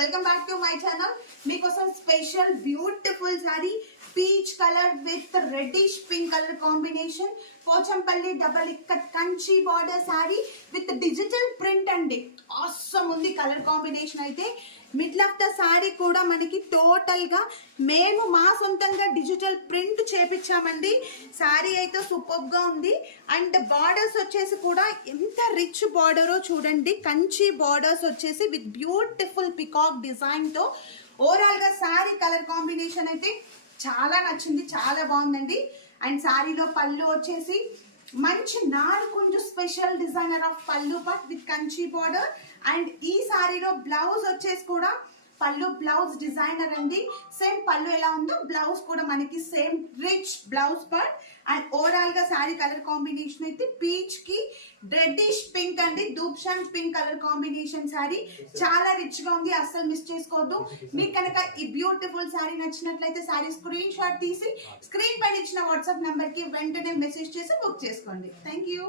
Welcome back to my channel. మీకోసం special beautiful sari peach colour with reddish pink colour combination, Pochampally double ikkat Kanchi border sari with digital print అండి. Awesome ఉంది colour combination. అయితే middle of the sari కూడా మనకి total గా మేము మా సొంతంగా డిజిటల్ ప్రింట్ చేపించామండి. సారీ అయితే సూపర్ గా ఉంది. అండ్ బార్డర్స్ వచ్చేసి కూడా ఎంత రిచ్ బార్డరో చూడండి. కంచి బార్డర్స్ వచ్చేసి విత్ బ్యూటిఫుల్ పికాక్ డిజైన్ తో ఓవరాల్ గా సారీ కలర్ కాంబినేషన్ అయితే చాలా నచ్చింది, చాలా బాగుందండి. అండ్ సారీలో పళ్ళు వచ్చేసి మంచి నాలుగు స్పెషల్ డిజైనర్ ఆఫ్ పళ్ళు part with Kanchi border. And ఈ సారీలో బ్లౌజ్ వచ్చేసి కూడా పళ్ళు బ్లౌజ్ డిజైనర్ అండి. సేమ్ పళ్ళు ఎలా ఉందో బ్లౌజ్ కూడా మనకి same rich blouse part. And overall గా సారీ కలర్ కాంబినేషన్ అయితే పీచ్ కి రెడ్డిష్ పింక్ అండి, దూప్షన్ పింక్ కలర్ కాంబినేషన్ సారీ చాలా రిచ్ గా ఉంది, అస్సలు మిస్ చేసుకోవద్దు. మీకు కనుక ఈ బ్యూటిఫుల్ సారీ నచ్చినట్లయితే సారీ స్క్రీన్ షాట్ తీసి స్క్రీన్ పైన ఇచ్చిన వాట్సాప్ నంబర్ కి వెంటనే మెసేజ్ చేసి బుక్ చేసుకోండి. Thank you.